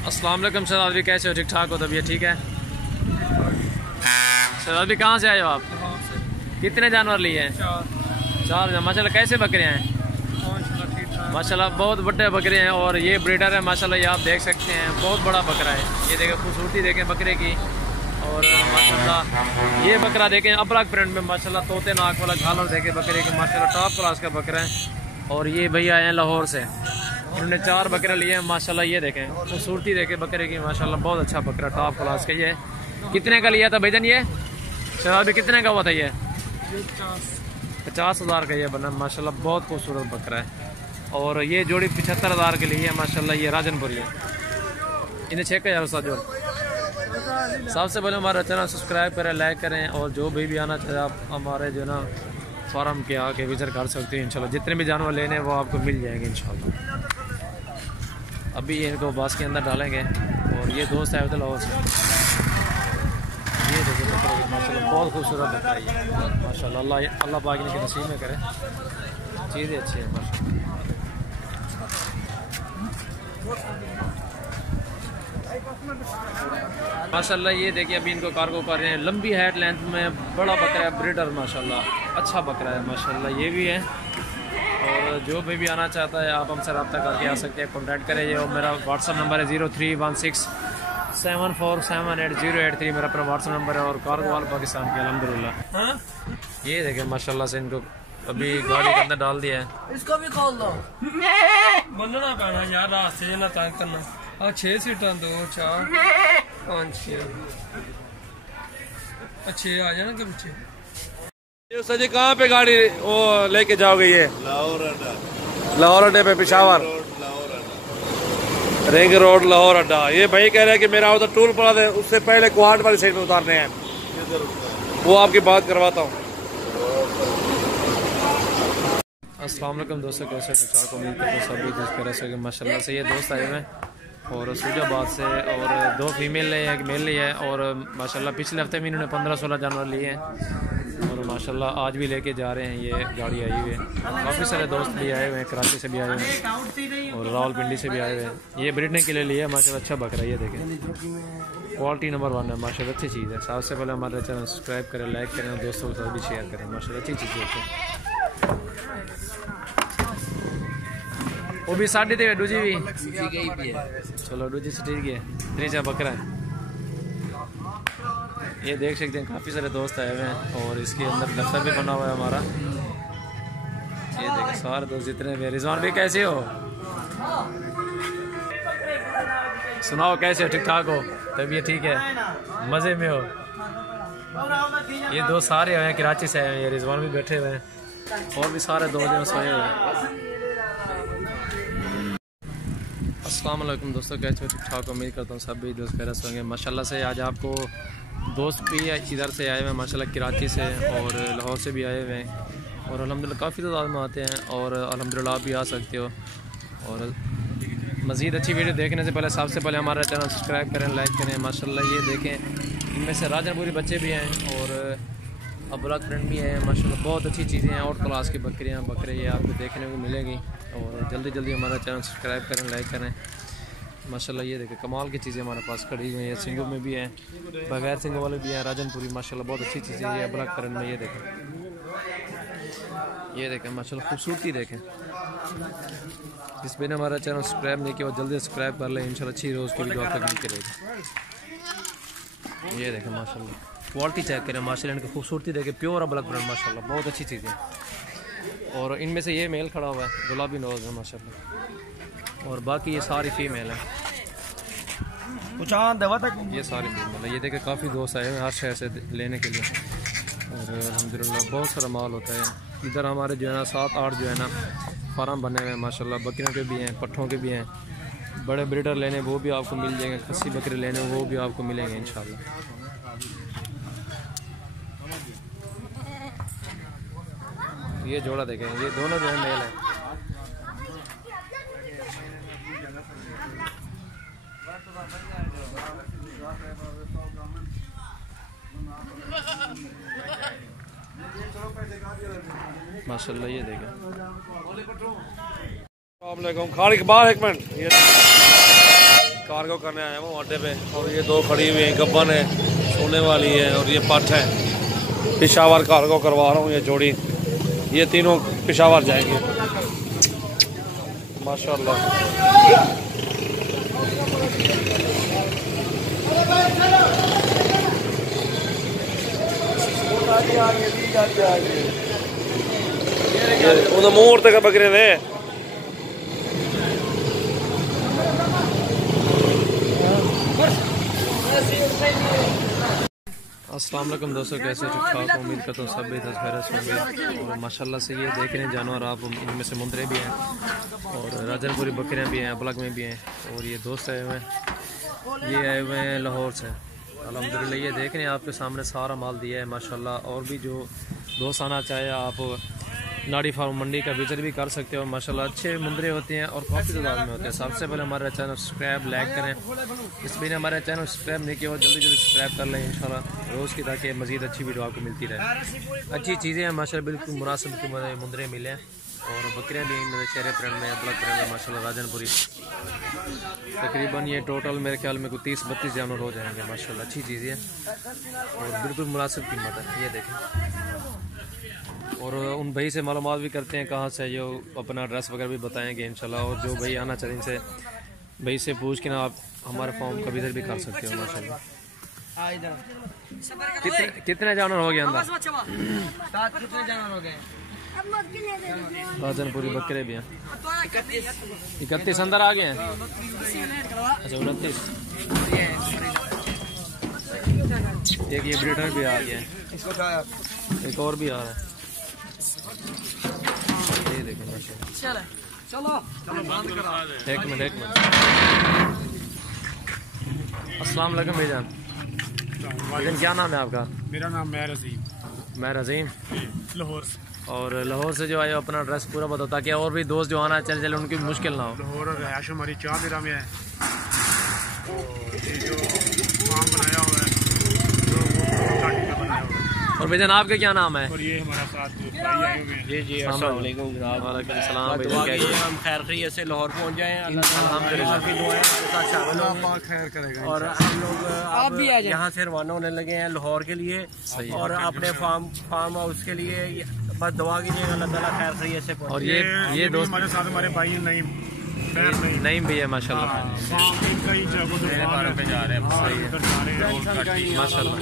अस्सलाम वालेकुम शहजाद भी, कैसे हो? ठीक ठाक हो? तबीयत ठीक है? शहजाद भी कहाँ से आए हो आप? कितने जानवर लिए हैं? चार। माशाल्लाह कैसे बकरे हैं? माशाल्लाह बहुत बड़े बकरे हैं और ये ब्रीडर है माशाल्लाह, ये आप देख सकते हैं बहुत बड़ा बकरा है। ये देखें खूबसूरती देखें बकरे की और माशाल्लाह ये बकरा देखें अपराग प्रिंट में माशाल्लाह, तोते नाक वाला झालर देखें बकरे के माशाल्लाह टॉप क्लास का बकरा है। और ये भैया आए हैं लाहौर से, उन्होंने 4 बकरे लिए हैं माशाल्लाह। ये देखें खूबसूरती देखें बकरे की माशाल्लाह, बहुत अच्छा बकरा टॉप क्लास का। ये कितने का लिया था भाईजान? ये शराब भी कितने का हुआ था? ये 50,000 का ये बना माशाल्लाह, बहुत खूबसूरत बकरा है। और ये जोड़ी 75,000 के लिए है माशाल्लाह। ये राजनपुरी है, इन्हें 6,000 साथ जोड़। सबसे पहले हमारा चैनल सब्सक्राइब करें, लाइक करें और जो भी आना चाहे आप हमारे जो ना फार्म के आके विजिट कर सकते हैं इंशाल्लाह। जितने भी जानवर लेने हैं वो आपको मिल जाएंगे इंशाल्लाह। अभी इनको बास के अंदर डालेंगे और ये दोस्त है लाहौर से। ये देखिए माशाल्लाह बहुत खूबसूरत बकरा है माशाल्लाह। अल्लाह पाक इनके नसीब में करे, चीज़ें अच्छी हैं माशाल्लाह। माशाल्लाह ये देखिए अभी इनको कार्गो कर रहे हैं। लंबी हाइट लेंथ में बड़ा बकरा है, ब्रीडर माशाल्लाह, अच्छा बकरा है माशाल्लाह। ये भी है और जो भी आना चाहता है आप हमसे रब्ता करके आ सकते हैं, कॉन्टैक्ट करें। ये मेरा व्हाट्सअप नंबर है 0316747883 मेरा अपना व्हाट्सअप नंबर है। और कार्गो वाल पाकिस्तान के अल्हम्दुलिल्लाह। ये देखें माशाल्लाह से इनको अभी गाड़ी के अंदर डाल दिया है। इसको भी खोल दो, बनना पैना यार, रास्ते ना तंग करना। 6 सीटा 2 4 5 6 आ जाना के पीछे। ये सजी कहाँ पे गाड़ी वो लेके जाओगे? ये लाहौर अड्डे पे, पेशावर रिंग रोड लाहौर अड्डा। ये भाई कह रहे हैं कि मेरा उधर टूल पड़ा था, उससे पहले कुहाट वाली साइड में उतारने हैं, वो आपकी बात करवाता हूँ। अस्सलाम वालेकुम दोस्तों, कैसे को उम्मीद करते हैं सभी दोस्त कह रहे माशाल्लाह से। ये दोस्त आए हुए और सूजाबाद से और 2 फीमेल लिए हैं, 1 मेल लिया है। और माशाल्लाह पिछले हफ्ते में इन्होंने 15-16 जानवर लिए हैं और माशाल्लाह आज भी लेके जा रहे हैं। ये गाड़ी आई हुई है, काफ़ी सारे दोस्त भी आए हुए हैं, कराची से भी आए हुए हैं और रावलपिंडी से भी आए हुए हैं। ये ब्रीडने के लिए लिया है माशाल्लाह, अच्छा बकरा। ये देखें क्वालिटी नंबर 1 है माशाल्लाह, अच्छी चीज़ है। सबसे पहले हमारे चैनल सब्सक्राइब करें, लाइक करें और दोस्तों के साथ भी शेयर करें माशाल्लाह, अच्छी चीज़ है। वो भी 3.5 डूजी भी चलो डूजी से ठीक है, 3 बकरा है। ये देख सकते हैं काफ़ी सारे दोस्त आए हुए हैं और इसके अंदर दफ्तर भी बना हुआ है हमारा। ये देखें सारे दोस्त जितने भी। रिजवान भी कैसे हो? सुनाओ कैसे हो? ठीक ठाक हो? तबीयत ठीक है? मज़े में हो? ये दोस्त सारे आए हैं कराची से आए हैं। ये रिजवान भी बैठे हुए हैं और भी सारे दोस्त सोए हुए हैं। अस्सलाम वालेकुम दोस्तों, कैसे हो? ठीक ठाक उम्मीद करता हूँ सभी दोस्त खैर से होंगे माशाल्लाह से। आज आपको दोस्त भी इधर से आए हुए हैं माशाल्लाह, कराची से और लाहौर से भी आए हुए हैं और अल्हम्दुलिल्लाह काफ़ी तादाद में आते हैं और अल्हम्दुलिल्लाह आप भी आ सकते हो। और मज़ीद अच्छी वीडियो देखने से पहले सबसे पहले हमारा चैनल सब्सक्राइब करें, लाइक करें माशाल्लाह। ये देखें इनमें से राजनपुरी बच्चे भी हैं और अपराग प्रिंट भी है माशाल्लाह, बहुत अच्छी चीज़ें हैं। आउट क्लास की बकरियाँ बकरे ये आपको देखने को मिलेंगी। और जल्दी जल्दी हमारा चैनल सब्सक्राइब करें, लाइक करें माशाल्लाह। ये देखें कमाल की चीज़ें हमारे पास खड़ी हुई हैं। सिंगों में भी हैं, बगैर सिंगों वाले भी हैं, राजनपुरी माशाल्लाह बहुत अच्छी चीज़ें ये अपराग प्रिंट में। ये देखें माशाल्लाह खूबसूरती देखें। जिस पर हमारा चैनल सब्सक्राइब नहीं किया वो जल्दी सब्सक्राइब कर लें इंशाल्लाह, अच्छी रोज़ की वीडियो तक मिलती रहेगी। ये देखें माशाल्लाह क्वालिटी चेक करें माशाल्लाह, इनकी खूबसूरती देखें, प्योर अपराग प्रिंट माशाल्लाह, बहुत अच्छी चीज़ें। और इनमें से ये मेल खड़ा हुआ है, गुलाबी नोज़ है माशाल्लाह और बाकी ये सारी फीमेल है। ये सारी फीमेल है। ये देखें काफ़ी दोस्त आए हैं हर शहर से लेने के लिए और अल्हम्दुलिल्लाह बहुत सारा माल होता है इधर। हमारे जो है ना 7-8 जो है ना फार्म बने हुए हैं माशाल्लाह, बकरियों के भी हैं, पट्ठों के भी हैं। बड़े ब्रीडर लेने वो भी आपको मिल जाएंगे, खस्सी बकरे लेने वो भी आपको मिलेंगे इंशाल्लाह। ये जोड़ा देखें, ये दोनों जो है मेल है। माशाल्लाह ये देखें। खालिक बाहर 1 मिनट। कार्गो करने आया हूँ अड्डे पे। और ये 2 खड़ी हुई हैं, गब्बन है, सोने वाली है, और ये पट है। पेशावर कार्गो करवा रहा हूँ ये जोड़ी, ये तीनों पेशावर जाएंगे माशाल्लाह। उन्हें मोड़ तक बकरे थे। अस्सलाम वालेकुम दोस्तों, कैसे ठीक ठाक? उम्मीद करता हूँ सब भी खैरियत से होंगे। और माशाल्लाह से ये देख रहे हैं जानवर आप, इनमें से मुंदरे भी हैं और राजनपुरी बकरियाँ भी हैं, अबलग में भी हैं। और ये दोस्त आए हुए हैं, ये आए हुए हैं लाहौर से अल्हम्दुलिल्लाह। ये देख रहे हैं आपके सामने सारा माल दिया है माशाल्लाह। और भी जो दोस्त आना चाहे आप नाड़ी फार्म मंडी का विजिट भी कर सकते हो माशाल्लाह। अच्छे मुंदरे होते हैं और काफ़ी तादाद में होते हैं। सबसे पहले हमारा चैनल सब्सक्राइब लाइक करें, इसमें हमारा चैनल सब्सक्राइब नहीं किया हो जल्दी जल्दी सब्सक्राइब कर लें इंशाल्लाह रोज़ की, ताकि मज़ीद अच्छी वीडियो आपको मिलती रहे। अच्छी चीज़ें हैं माशाल्लाह, बिल्कुल मुनासिब कीमत मुंदरे मिले हैं। और बकरियाँ भी मेरे चेहरे प्रिंट में, ब्लैक प्रिंट में माशाल्लाह राजनपुरी। तकरीबन ये टोटल मेरे ख्याल में कोई 30-32 जानवर हो जाएंगे माशाल्लाह। अच्छी चीज़ें हैं और बिल्कुल मुनासिब कीमत है, ये देखें। और उन भाई से मालूमात भी करते हैं कहाँ से, जो अपना एड्रेस वगैरह भी बताएंगे इंशाल्लाह। और जो भाई आना चाहिए इनसे भाई से पूछ के ना आप हमारे फॉर्म का विजिट भी कर सकते हो माशाल्लाह। कितने जानवर हो गए अंदर? 7 कितने जानवर हो गए? राजनपुरी बकरे भी हैं। 31 अंदर आ गए हैं। अच्छा 29। एक ये ब्रीडर भी आ गया है, एक और भी आ रहा है। ये देखें माशाल्लाह। चलो एक मिनट। अस्सलाम वालेकुम भाईजान, क्या नाम है आपका? मेरा नाम महर अजीम। महर अजीम, लाहौर से। और लाहौर से जो आए अपना एड्रेस पूरा बताओ, ताकि और भी दोस्त जो आना चले उनकी मुश्किल ना हो। लाहौर और रहायश हमारी 4 दिरा में है। ये जो फार्म बनाया हुआ है और भाईजान आपका क्या नाम है? और ये हमारा साथ भाई आए हुए हैं। जी जी अस्सलाम वालेकुम जनाब। वालेकुम सलाम। दुआ कीजिए हम खैर खैरियत से लाहौर पहुंच जाएं। अल्लाह की दुआएं हमारे साथ शामिल हों। खैर करेगा। और हम लोग आप भी यहाँ से रवाना होने लगे हैं लाहौर के लिए, और अपने फार्म हाउस के लिए। बस दुआ कीजिए अल्लाह ताला खैर खैरियत से पहुंचे। और ये दोस्त हमारे साथ हमारे भाई नहीं भी है माशाल्लाह। कई जगहों पे जा रहे हैं माशाल्लाह।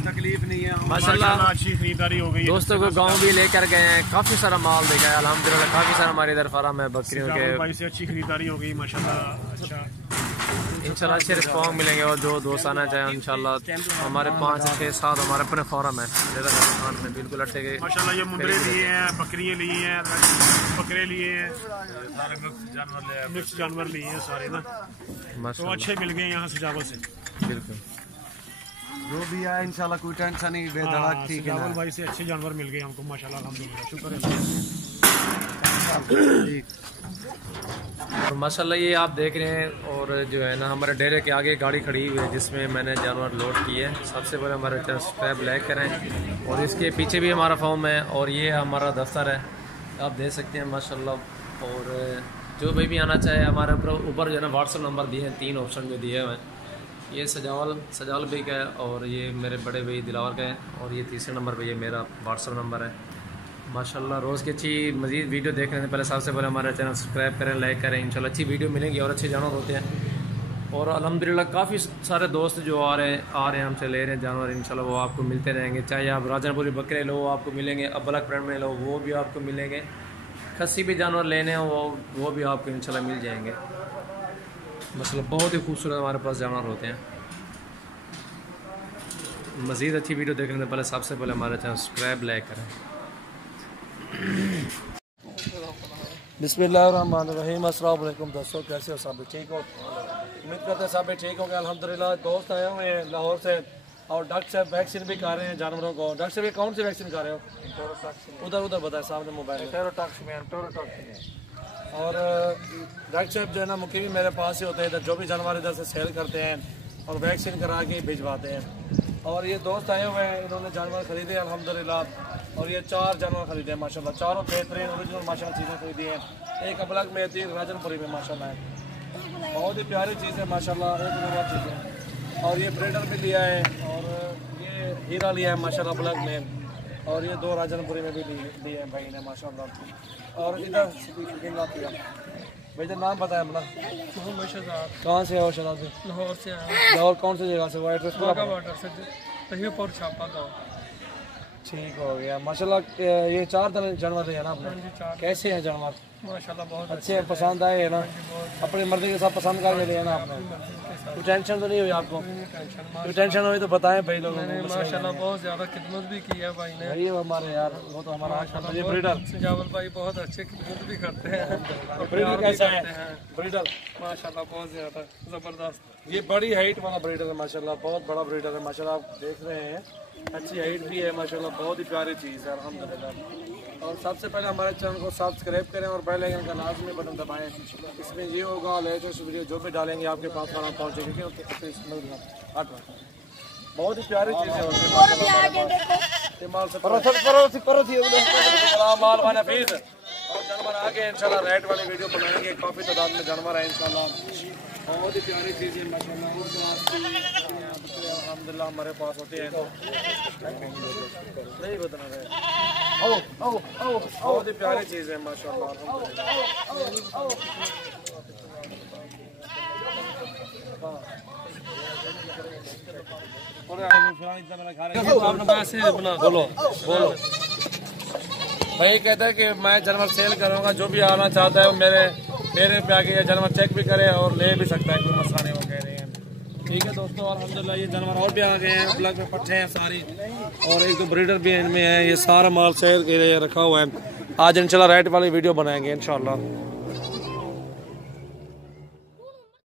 तकलीफ नहीं है माशाल्लाह। अच्छी खरीदारी हो गई। दोस्तों को गांव भी लेकर गए हैं, काफी सारा माल देखा है अल्हम्दुलिल्लाह। काफी सारा हमारे इधर फार्म है बकरियों के। भाई से अच्छी खरीदारी हो गई माशाल्लाह। अच्छा इंशाल्लाह अच्छे रिस्पॉन्स मिलेंगे। और जो दोस्त आना चाहे इंशाल्लाह हमारे 5, 6, 7 हमारे अपने फार्म है में, बिल्कुल अट्टे के माशाल्लाह। ये मुंदरे लिए हैं, बकरियाँ लिए हैं, बकरे लिए हैं, मिक्स जानवर लिए हैं सारे ना। तो माशाल्लाह अच्छे मिल गए यहाँ सजावल से। बिल्कुल। जो भी आए इंशाल्लाह कोई टेंशन नहीं, बेधड़क ठीक है। सजावल भाई से अच्छे जानवर मिल गए हमको माशाल्लाह अल्हम्दुलिल्लाह, शुक्र है। और माशाल्लाह ये आप देख रहे हैं, और जो है ना हमारे डेरे के आगे गाड़ी खड़ी हुई है जिसमें मैंने जानवर लोड किए हैं। सबसे पहले हमारे चैनल सब्सक्राइब लाइक करें। और इसके पीछे भी हमारा फॉर्म है और ये हमारा दफ्तर है, आप देख सकते हैं माशाल्लाह। और जो भाई भी आना चाहे हमारे ऊपर जो है ना व्हाट्सअप नंबर दिए हैं, 3 ऑप्शन जो दिए हुए हैं। ये सजावल भाई का है, और ये मेरे बड़े भाई दिलावर का है, और ये तीसरे नंबर पे ये मेरा व्हाट्सअप नंबर है माशाल्लाह। रोज़ की अच्छी मज़ीद वीडियो देखने से पहले सबसे पहले हमारा चैनल सब्सक्राइब करें, लाइक करें। इंशाल्लाह अच्छी वीडियो मिलेंगी और अच्छे जानवर होते हैं। और अल्हम्दुलिल्लाह काफ़ी सारे दोस्त जो आ रहे हैं हमसे ले रहे हैं जानवर, इंशाल्लाह वो आपको मिलते रहेंगे। चाहे आप राजनपुरी बकरे लो आपको मिलेंगे, अबलग प्रिंट में लो वो भी आपको मिलेंगे, खस्सी भी जानवर लेने हो वो भी आपको इंशाल्लाह मिल जाएंगे। मतलब बहुत ही खूबसूरत हमारे पास जानवर होते हैं। मज़ीद अच्छी वीडियो देखने से पहले सबसे पहले हमारा चैनल सब्सक्राइब लाइक करें। बिस्मिल्लाहिर्रहमानिर्रहीम। अस्सलाम वालेकुम दोस्तों, कैसे हो सब? ठीक हो? उम्मीद करते हैं सब ठीक होंगे अल्हम्दुलिल्लाह। दोस्त आए हुए हैं लाहौर से और डॉक्टर साहब वैक्सीन भी कर रहे हैं जानवरों को। डॉक्टर साहब कौन सी वैक्सीन कर रहे हो? उधर बताए सामने मोबाइल। और डॉक्टर साहब जो है ना मुख्य भी मेरे पास ही होते हैं इधर, जो भी जानवर इधर से सेल करते हैं और वैक्सीन करा के भिजवाते हैं। और ये दोस्त आए हुए हैं, इन्होंने जानवर खरीदे अल्हम्दुलिल्लाह। और ये 4 जानवर खरीदे हैं माशाल्लाह, चारों बेहतरीन ओरिजिनल माशाल्लाह चीज़ें खरीदी हैं। एक अबलग में 3 राजनपुरी में माशाल्लाह है, बहुत ही प्यारी चीज़ है माशाल्लाह, एक नंबर चीज़ है। और ये ब्रेडर भी लिया है और ये हीरा लिया है माशाल्लाह अबलग में, और ये 2 राजनपुरी में भी लिए हैं भाई ने माशाल्लाह। और इधर भाई नाम बताया अपना? कहाँ से हो शहजाद? लाहौर से लाहौर कौन सी जगह से? वाइट तहियापुर छापा गाँव। ठीक हो गया माशाल्लाह। ये 4 जानवर है ना आपने? कैसे हैं जानवर? माशाल्लाह बहुत अच्छे हैं, पसंद आए हैं ना? अपनी मर्जी के साथ पसंद करके लिए ना आपने? कोई टेंशन तो नहीं हुई आपको? कोई टेंशन हुई तो बताएं भाई लोगों को। माशाल्लाह बहुत ज्यादा खिदमत भी की है भाई ने। भाई हमारे यार वो तो हमारा ये ब्रीडर सजावल भाई बहुत अच्छे खिदमत भी करते हैं। ब्रीडर कैसा है? ब्रीडर माशाल्लाह बहुत ज्यादा जबरदस्त। ये बड़ी हाइट वाला ब्रीडर है माशाल्लाह, बहुत बड़ा ब्रीडर है माशाल्लाह, आप देख रहे हैं अच्छी हाइट भी है माशाल्लाह, बहुत ही प्यारी चीज़ है अल्हम्दुलिल्लाह। और सबसे पहले हमारे चैनल को सब्सक्राइब करें और बेल आइकन का लाजमी बटन दबाएं। इसमें ये होगा लेटेस्ट वीडियो जो भी डालेंगे आपके पास खाना पहुँचेगी। बहुत ही प्यारी चीज़ है और जानवर आगे इंशाल्लाह रेट वाली वीडियो बनाएंगे, काफ़ी तादाद में जानवर है इंशाल्लाह, बहुत ही प्यारी चीज़ है माशाल्लाह। अल्हम्दुलिल्लाह हमारे पास होते हैं तो नहीं बता रहे, बहुत ही प्यारी चीज़ है माशाल्लाह अल्हम्दुलिल्लाह। बोलो बोलो भाई कहता है कि मैं जानवर सेल करूँगा, जो भी आना चाहता है मेरे पे आके ये जानवर चेक भी करे और ले भी सकता है, कोई मसला नहीं, वो कह रहे हैं। ठीक है दोस्तों अल्हम्दुलिल्लाह ये जानवर और भी आ गए हैं, ब्लैक में पट्टे हैं सारी, और एक 2 ब्रीडर भी इनमें है। ये सारा माल सेल के लिए रखा हुआ है, आज इंशाल्लाह रेट वाली वीडियो बनाएंगे इंशाल्लाह।